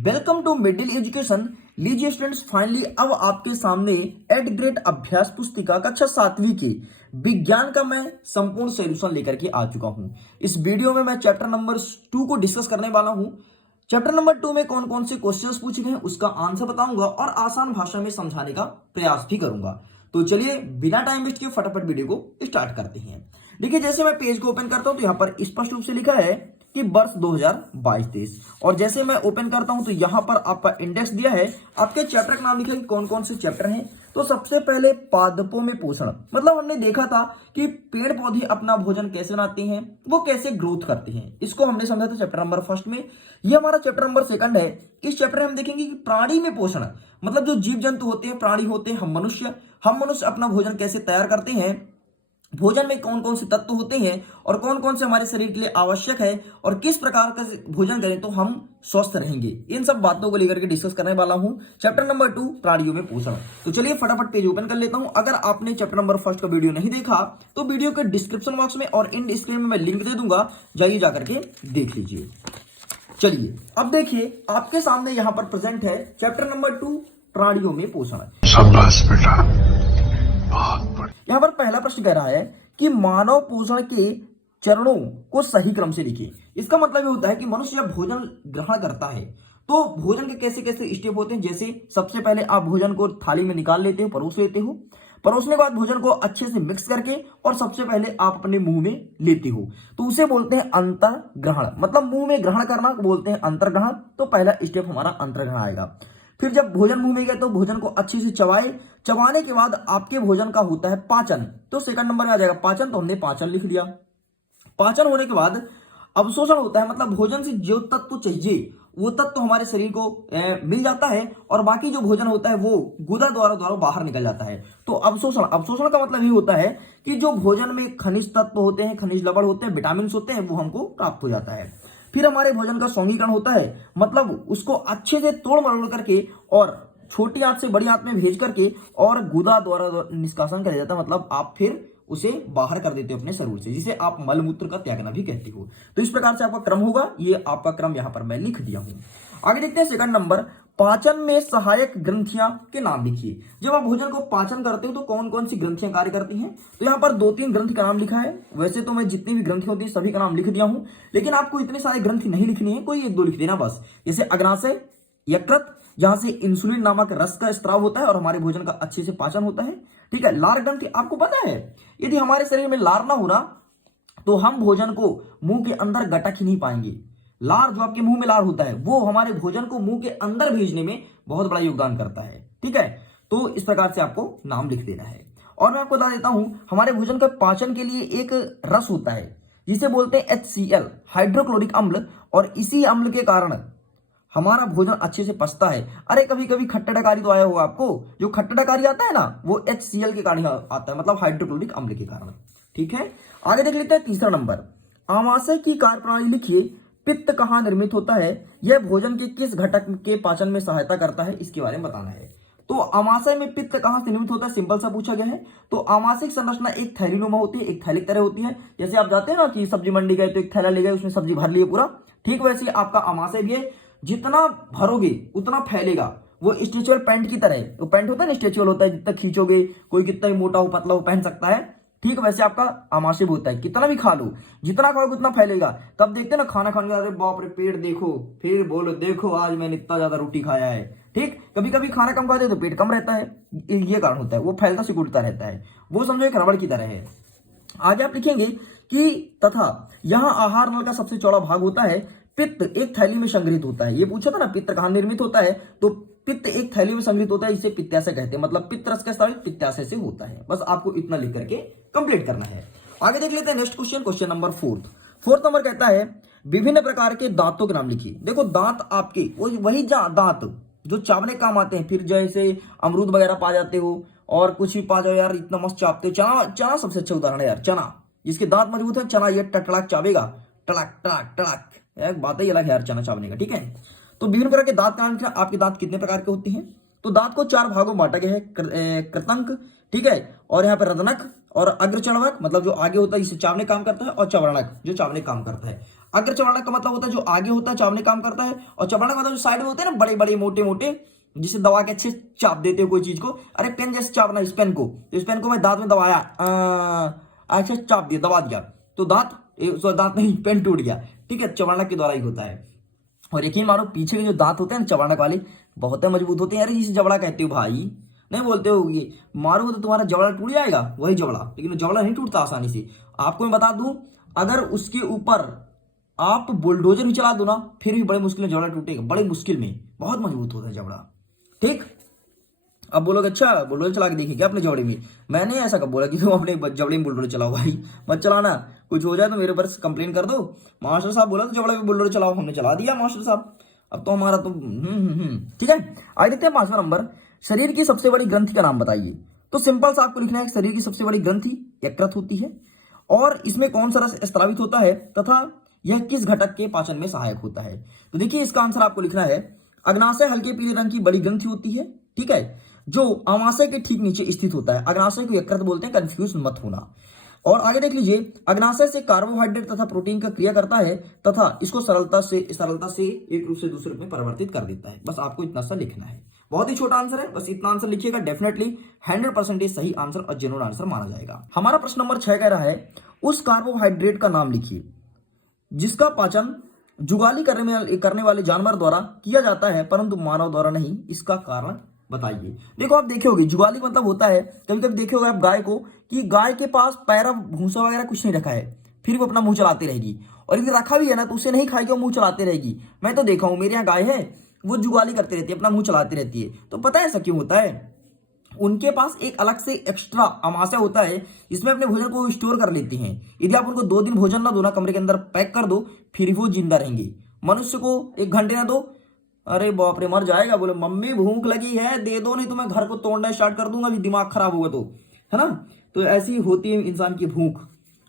Welcome to middle education. लीजिए students, finally अब आपके सामने एट ग्रेड अभ्यास पुस्तिका कक्षा 7वीं के विज्ञान का मैं संपूर्ण सॉल्यूशन लेकर के आ चुका हूं। इस वीडियो में मैं चैप्टर नंबर 2 को डिस्कस करने वाला हूं। चैप्टर नंबर 2 में कौन कौन से क्वेश्चंस पूछे गए उसका आंसर बताऊंगा और आसान भाषा में समझाने का प्रयास भी करूंगा। तो चलिए बिना टाइम वेस्ट किए फटाफट वीडियो को स्टार्ट करते हैं। देखिए, जैसे मैं पेज को ओपन करता हूं तो यहाँ पर स्पष्ट रूप से लिखा है कि वर्ष 2022-23 और जैसे मैं ओपन करता हूं तो यहां पर आपका इंडेक्स दिया है। आपके चैप्टर का नाम लिखा है कि कौन कौन से चैप्टर हैं। तो सबसे पहले पादपों में पोषण, मतलब हमने देखा था कि पेड़ पौधे अपना भोजन कैसे बनाते हैं, वो कैसे ग्रोथ करते हैं, इसको हमने समझा था चैप्टर नंबर 1 में। ये हमारा चैप्टर नंबर 2 है। इस चैप्टर में हम देखेंगे कि प्राणी में पोषण, मतलब जो जीव जंतु होते हैं, प्राणी होते हैं, हम मनुष्य अपना भोजन कैसे तैयार करते हैं, भोजन में कौन कौन से तत्व होते हैं और कौन कौन से हमारे शरीर के लिए आवश्यक है और किस प्रकार का भोजन करें तो हम स्वस्थ रहेंगे, इन सब बातों को लेकर के डिस्कस करने वाला हूं। चैप्टर नंबर 2 प्राणियों में पोषण। तो चलिए फटाफट पेज ओपन कर लेता हूं। अगर आपने चैप्टर नंबर 1 का वीडियो नहीं देखा तो वीडियो के डिस्क्रिप्शन बॉक्स में और इन स्क्रीन में मैं लिंक दे दूंगा, जाइए जाकर के देख लीजिए। चलिए अब देखिए, आपके सामने यहां पर प्रेजेंट है चैप्टर नंबर 2 प्राणियों में पोषण। शाबाश बेटा, यहां पर पहला प्रश्न कह रहा है कि मानव पोषण के चरणों को सही क्रम से लिखिए। इसका मतलब ये होता है कि मनुष्य जब भोजन ग्रहण करता है तो भोजन के कैसे कैसे स्टेप होते हैं। जैसे सबसे पहले आप भोजन को थाली में निकाल लेते हो, परोस लेते हो, परोसने के बाद भोजन को अच्छे से मिक्स करके और सबसे पहले आप अपने मुंह में लेते हो, तो उसे बोलते हैं अंतर ग्रहण, मतलब मुंह में ग्रहण करना को बोलते हैं अंतर ग्रहण। तो पहला स्टेप हमारा अंतर ग्रहण आएगा। फिर जब भोजन मुंह में गया तो भोजन को अच्छे से चबाने के बाद आपके भोजन का होता है पाचन। तो सेकंड नंबर में आ जाएगा पाचन, तो हमने पाचन लिख लिया। पाचन होने के बाद अवशोषण होता है, मतलब भोजन से जो तत्व चाहिए वो तत्व हमारे शरीर को मिल जाता है और बाकी जो भोजन होता है वो गुदा द्वारा बाहर निकल जाता है। तो अवशोषण का मतलब ये होता है कि जो भोजन में खनिज तत्व होते हैं, खनिज लवण होते हैं, विटामिन होते हैं, वो हमको प्राप्त हो जाता है। फिर हमारे भोजन का सौंगीकरण होता है, मतलब उसको अच्छे से तोड़ मरोड़ करके और छोटी आंत से बड़ी आंत में भेज करके और गुदा द्वारा निष्कासन कर जाता है, मतलब आप फिर उसे बाहर कर देते हो अपने शरीर से, जिसे आप मलमूत्र का त्यागना भी कहते हो। तो इस प्रकार से आपका क्रम होगा। ये आपका क्रम यहां पर मैं लिख दिया हूं। आगे देखते हैं सेकंड नंबर, पाचन में सहायक ग्रंथियां के नाम लिखिए। जब आप भोजन को पाचन करते हो तो कौन कौन सी ग्रंथियां कार्य करती हैं। तो यहाँ पर 2-3 ग्रंथि का नाम लिखा है। वैसे तो मैं जितनी भी ग्रंथि होती है सभी का नाम लिख दिया हूं, लेकिन आपको इतने सारे ग्रंथि नहीं लिखनी है, कोई 1-2 लिख देना बस। जैसे अग्नाशय, यकृत, जहां से इंसुलिन नामक रस का स्त्राव होता है और हमारे भोजन का अच्छे से पाचन होता है। ठीक है। लार ग्रंथि, आपको पता है यदि हमारे शरीर में लार ना होना तो हम भोजन को मुंह के अंदर गटक ही नहीं पाएंगे। लार, जो आपके मुंह में लार होता है, वो हमारे भोजन को मुंह के अंदर भेजने में बहुत बड़ा योगदान करता है। ठीक है। तो इस प्रकार से आपको नाम लिख देना है। और मैं आपको बता देता हूं, हमारे भोजन का पाचन के लिए एक रस होता है जिसे बोलते हैं HCl, हाइड्रोक्लोरिक अम्ल, और इसी अम्ल के कारण हमारा भोजन अच्छे से पचता है। अरे कभी कभी खट्टा डकारी तो आया होगा आपको, जो खट्टा डकारी आता है ना वो HCl के कारण आता है, मतलब हाइड्रोक्लोरिक अम्ल के कारण। ठीक है। आगे देख लेते हैं तीसरा नंबर, आमाशय की कार्यप्रणाली लिखिए। पित्त कहाँ निर्मित होता है, यह भोजन के किस घटक के पाचन में सहायता करता है, इसके बारे में बताना है। तो आमाशय में पित्त कहां से निर्मित होता है, सिंपल सा पूछा गया है। तो आमाशय संरचना एक थैलीनुमा होती है, एक थैली तरह होती है। जैसे आप जाते हैं ना कि सब्जी मंडी गए तो एक थैला ले गए, उसमें सब्जी भर लिए पूरा, ठीक वैसे ही आपका आमाशय भी है। जितना भरोगे उतना फैलेगा। वो स्ट्रेचुअल पैंट की तरह है। वो पैंट होता है ना, स्ट्रेचुअल होता है, जितना खींचोगे, कोई कितना ही मोटा हो पतला हो पहन सकता है। ठीक वैसे आपका आमाशय होता है, कितना भी खा लो, जितना खाओगे उतना फैलेगा। तब देखते ना खाना खाने के बाद, अरे बाप रे पेट देखो, फिर बोलो देखो आज मैंने इतना ज्यादा रोटी खाया है। ठीक। कभी कभी खाना कम खाते तो पेट कम रहता है, ये कारण होता है, वो फैलता सिकुड़ता रहता है, वो समझो एक रबड़ की तरह है। आगे आप लिखेंगे कि तथा यहां आहार नल का सबसे चौड़ा भाग होता है। पित्त एक थैली में संग्रहित होता है। ये पूछा था ना पित्त कहां निर्मित होता है, तो पित्त एक थैली में संग्रहित होता है, इसे पित्ताशय कहते हैं, मतलब पित्त रस का स्राव पित्ताशय से होता है। बस आपको इतना लिख करके कंप्लीट करना है। आगे देख लेते हैं नेक्स्ट क्वेश्चन नंबर 4 नंबर कहता है विभिन्न प्रकार के दांतों के नाम लिखिए। देखो दांत आपके वही दांत जो चावने काम आते हैं। फिर जैसे अमरूद वगैरह पा जाते हो और कुछ भी पा जाओ यार, इतना मस्त चापते हो। चना सबसे अच्छा उदाहरण है यार, चना जिसके दांत मजबूत है, चना ये टटड़ाक चावेगा, टड़ाक टड़ाक टड़ाक, एक बात ही अलग है यार चना चावने का। ठीक है। तो विभिन्न प्रकार के दांत का नाम लिखना। आपके दांत कितने प्रकार के होते हैं, तो दांत को 4 भागों में बांटा गया है, कृतंक, ठीक है, और यहाँ पे रदनक और अग्रचर्वणक मतलब जो आगे होता है जिसे चावने काम करता है, और चवर्णक जो चावने काम करता है। अग्रचर्वणक का मतलब होता है जो आगे होता है चावने काम करता है, और चवर्णक मतलब जो साइड में होते हैं ना बड़े बड़े मोटे मोटे, जिसे दबा के अच्छे चाप देते हो कोई चीज को। अरे पेन जैसे चापना इस पेन को, तो इस पेन को मैं दांत में दबाया, अच्छा चाप दिया, दबा दिया, तो दांत नहीं, पेन टूट गया। ठीक है, चवर्णक के द्वारा ही होता है। और यकीन मानो पीछे के जो दांत होते हैं ना चवर्णक वाले, बहुत मजबूत होते हैं। अरे जिसे जबड़ा कहते हो भाई, नहीं बोलते हो ये मारो तो तुम्हारा जबड़ा टूट जाएगा, वही जबड़ा, लेकिन जबड़ा नहीं टूटता आसानी से। आपको मैं बता दूं, अगर उसके ऊपर आप बुलडोजर भी चला दो ना, फिर भी बड़े मुश्किल में जबड़ा टूटेगा, बड़े मुश्किल में, बहुत मजबूत होता है जबड़ा। ठीक, अब बोलोगे अच्छा बुलडोजर चला के देखिए क्या अपने जबड़े में। मैंने ऐसा कब बोला कि तुम अपने जबड़े में बुलडोजर चलाओ, भाई मत चलाना, कुछ हो जाए तो मेरे ऊपर कंप्लेन कर दो। मास्टर साहब बोला तो जबड़े में बुलडोजर चलाओ, हमने चला दिया मास्टर साहब, अब तो हमारा तो ठीक है। आगे देखते हैं 5वां नंबर, शरीर की सबसे बड़ी ग्रंथि का नाम बताइए। तो सिंपल सा आपको लिखना है शरीर की सबसे बड़ी ग्रंथि यकृत होती है, और इसमें कौन सा रस स्रावित होता है तथा यह किस घटक के पाचन में सहायक होता है। तो देखिए इसका आंसर आपको लिखना है, अग्नाशय हल्के पीले रंग की बड़ी ग्रंथि होती है, ठीक है, जो अमाशय के ठीक नीचे स्थित होता है। अग्नाशय को यकृत बोलते हैं, कंफ्यूज मत होना। और आगे देख लीजिए, अग्नाशय से कार्बोहाइड्रेट तथा प्रोटीन का क्रिया करता है तथा इसको सरलता से एक रूप से दूसरे रूप में परिवर्तित कर देता है। बस आपको इतना सा लिखना है, बहुत ही छोटा आंसर है, बस इतना आंसर लिखिएगा, डेफिनेटली 100% सही आंसर और जेन्युइन आंसर माना जाएगा। हमारा प्रश्न नंबर 6 कह रहा है, उस कार्बोहाइड्रेट का नाम लिखिए जिसका पाचन जुगाली करने वाले जानवर द्वारा किया जाता है परंतु मानव द्वारा नहीं, इसका कारण बताइए। देखो आप देखे होगे, जुगाली मतलब होता है, कभी कभी देखे होगे आप गाय को, कि गाय के पास पैरा भूसा वगैरह कुछ नहीं रखा है, फिर वो अपना मुंह चलाती रहेगी, और यदि रखा भी है ना तो उसे नहीं खाएगी, वो मुंह चलाती रहेगी। मैं तो देखा हूं, मेरे यहाँ गाय है, वो जुगाली करती रहती है, अपना मुंह चलाती रहती है। तो पता है ऐसा क्यों होता है, उनके पास एक अलग से एक्स्ट्रा अमाशय होता है, इसमें अपने भोजन को स्टोर कर लेती हैं। यदि आप उनको 2 दिन भोजन ना दो ना, कमरे के अंदर पैक कर दो, फिर वो जिंदा रहेंगे। मनुष्य को 1 घंटे ना दो, अरे बाप रे मर जाएगा, बोले मम्मी भूख लगी है दे दो, नहीं तो मैं घर को तोड़ना स्टार्ट कर दूंगा, अभी दिमाग खराब होगा तो, है ना। तो ऐसी होती है इंसान की भूख।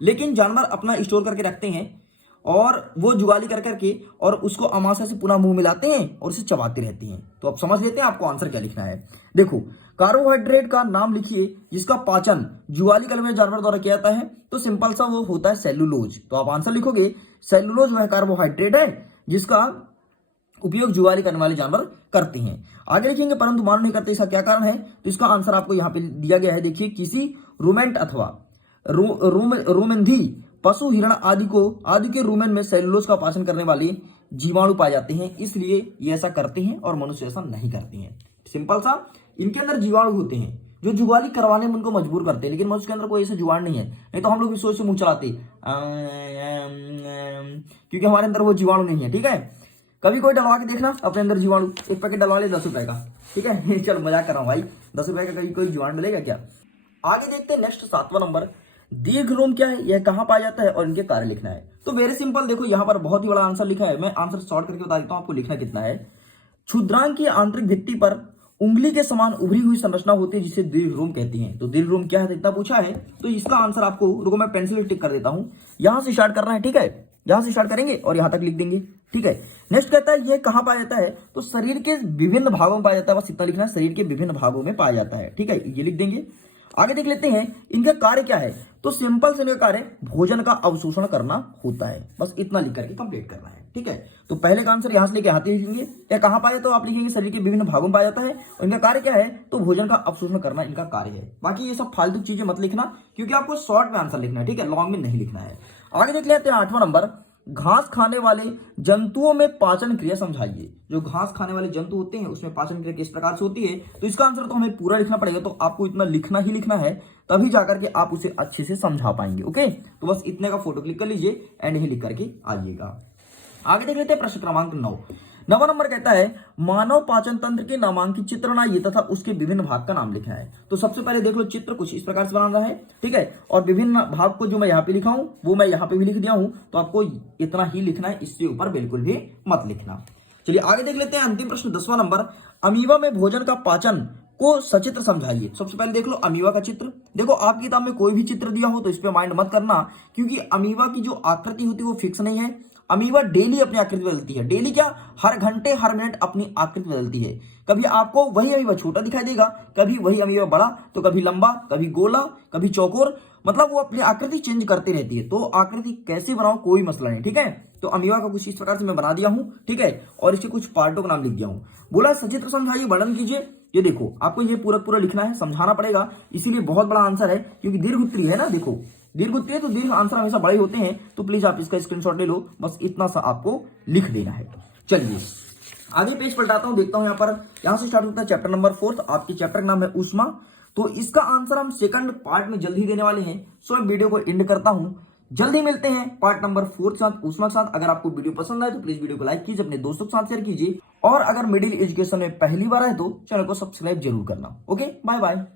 लेकिन जानवर अपना स्टोर करके रखते हैं, और वो जुगाली कर करके और उसको अमाशय से पुनः मुंह मिलाते हैं और उसे चबाते रहते हैं। तो अब समझ लेते हैं आपको आंसर क्या लिखना है। देखो, कार्बोहाइड्रेट का नाम लिखिए जिसका पाचन जुगाली करने वाले जानवर द्वारा किया जाता है। तो सिंपल सा वो होता है सेलुलोज। तो आप आंसर लिखोगे सेलुलोज वह कार्बोहाइड्रेट है जिसका उपयोग जुगाली करने वाले जानवर करते हैं। आगे लिखेंगे परंतु मानव नहीं करते, इसका क्या कारण है। तो इसका आंसर आपको यहाँ पे दिया गया है, देखिए, किसी रूमेंट अथवा रूमेंधी पशु हिरण आदि के रूमेन में सेलुलोज का पाचन करने वाले जीवाणु पाए जाते हैं, इसलिए ये ऐसा करते हैं और मनुष्य ऐसा नहीं करते हैं। सिंपल सा, इनके अंदर जीवाणु होते हैं जो जुगाली करवाने में उनको मजबूर करते हैं, लेकिन मनुष्य के अंदर कोई ऐसा जुगाड़ नहीं है। नहीं तो हम लोग भी सोच से मुंह चलाते, क्योंकि हमारे अंदर वो जीवाणु नहीं है। ठीक है, कभी कोई डलवा के देखना अपने अंदर जीवाणु, एक पैकेट डलवा ले 10 रुपए का, ठीक है। चल मजाक कर रहा हूँ भाई, 10 रुपए का कहीं कोई जीवाणु डलेगा क्या। आगे देखते हैं नेक्स्ट 7वां नंबर, दीर्घ रोम क्या है, यह कहां पाया जाता है और इनके कार्य लिखना है। तो वेरी सिंपल, देखो यहाँ पर बहुत ही बड़ा आंसर लिखा है, मैं आंसर शॉर्ट करके बता देता हूं आपको लिखना कितना है। क्षुद्रांग की आंतरिक भित्ति पर उंगली के समान उभरी हुई संरचना होती है जिसे दीर्घ रोम कहते हैं। तो दीर्घ रोम क्या है इतना पूछा है, तो इसका आंसर आपको, रुको मैं पेंसिल टिक कर देता हूं, यहां से स्टार्ट करना है, ठीक है, यहां से स्टार्ट करेंगे और यहां तक लिख देंगे, ठीक है। नेक्स्ट कहता है ये कहां पाया जाता है, तो शरीर के विभिन्न भागों में पाया जाता है, बस इतना लिखना है, शरीर के विभिन्न भागों में पाया जाता है, ठीक है, ये लिख देंगे। आगे देख लेते हैं इनका कार्य क्या है। तो सिंपल से इनका कार्य भोजन का अवशोषण करना होता है, बस इतना लिख करके कंप्लीट करना है, ठीक है। तो पहले का आंसर यहां से लेके हाथी लिखेंगे, या कहां पाया, तो आप लिखेंगे शरीर के विभिन्न भागों में पाया जाता है, और इनका कार्य क्या है, तो भोजन का अवशोषण करना इनका कार्य है। बाकी ये सब फालतू चीजें मत लिखना, क्योंकि आपको शॉर्ट में आंसर लिखना है, ठीक है, लॉन्ग में नहीं लिखना है। आगे देख लेते हैं 8वां नंबर, घास खाने वाले जंतुओं में पाचन क्रिया समझाइए। जो घास खाने वाले जंतु होते हैं उसमें पाचन क्रिया किस प्रकार से होती है, तो इसका आंसर तो हमें पूरा लिखना पड़ेगा, तो आपको इतना लिखना ही लिखना है, तभी जाकर के आप उसे अच्छे से समझा पाएंगे। ओके, तो बस इतने का फोटो क्लिक कर लीजिए एंड ही लिख करके आइएगा। आगे देख लेते हैं प्रश्न क्रमांक 9। 9वां नंबर कहता है मानव पाचन तंत्र के नामांकित चित्र बनाइए तथा उसके विभिन्न भाग का नाम लिखना है। तो सबसे पहले देख लो, चित्र कुछ इस प्रकार से बनाना है, ठीक है, और विभिन्न भाग को जो मैं यहाँ पे लिखा हूं वो मैं यहाँ पे भी लिख दिया हूं, तो आपको इतना ही लिखना है, इसके ऊपर बिल्कुल भी मत लिखना। चलिए आगे देख लेते हैं अंतिम प्रश्न 10वां नंबर, अमीबा में भोजन का पाचन को सचित्र समझाइए। सबसे पहले देख लो अमीबा का चित्र। देखो आपकी किताब में कोई भी चित्र दिया हो तो इस पे माइंड मत करना, क्योंकि अमीबा की जो आकृति होती है वो फिक्स नहीं है, अमीबा डेली अपनी आकृति बदलती है। डेली क्या, हर घंटे हर मिनट अपनी आकृति बदलती है। कभी आपको वही अमीबा छोटा दिखाई देगा, कभी वही अमीबा बड़ा, तो कभी लंबा, कभी गोला, कभी चौकोर, मतलब वो अपनी आकृति चेंज करती रहती है। तो आकृति कैसे बनाओ कोई मसला नहीं, ठीक है। तो अमीबा का कुछ इस प्रकार से मैं बना दिया हूं, ठीक है, और इसके कुछ पार्टों का नाम लिख दिया हूं। बोला सचित्र समझाइए, वर्णन कीजिए। ये देखो आपको ये पूरा पूरा लिखना है, समझाना पड़ेगा, इसीलिए बहुत बड़ा आंसर है, क्योंकि दीर्घ उत्तरी है ना। देखो दीर्घ उत्तरी है तो दीर्घ आंसर हमेशा बड़े होते हैं। तो प्लीज आप इसका स्क्रीनशॉट ले लो, बस इतना सा आपको लिख देना है। चलिए आगे पेज पलटाता हूं, देखता हूं यहाँ पर। यहां से स्टार्ट होता है चैप्टर नंबर 4। आपके चैप्टर का नाम है ऊष्मा। तो इसका आंसर हम सेकंड पार्ट में जल्दी देने वाले हैं। सो मैं वीडियो को एंड करता हूं, जल्दी मिलते हैं पार्ट नंबर 4 के साथ, ऊष्मा के साथ। अगर आपको वीडियो पसंद आए तो प्लीज वीडियो को लाइक कीजिए, अपने दोस्तों के साथ शेयर कीजिए, और अगर मिडिल एजुकेशन में पहली बार आए तो चैनल को सब्सक्राइब जरूर करना। Okay, bye bye.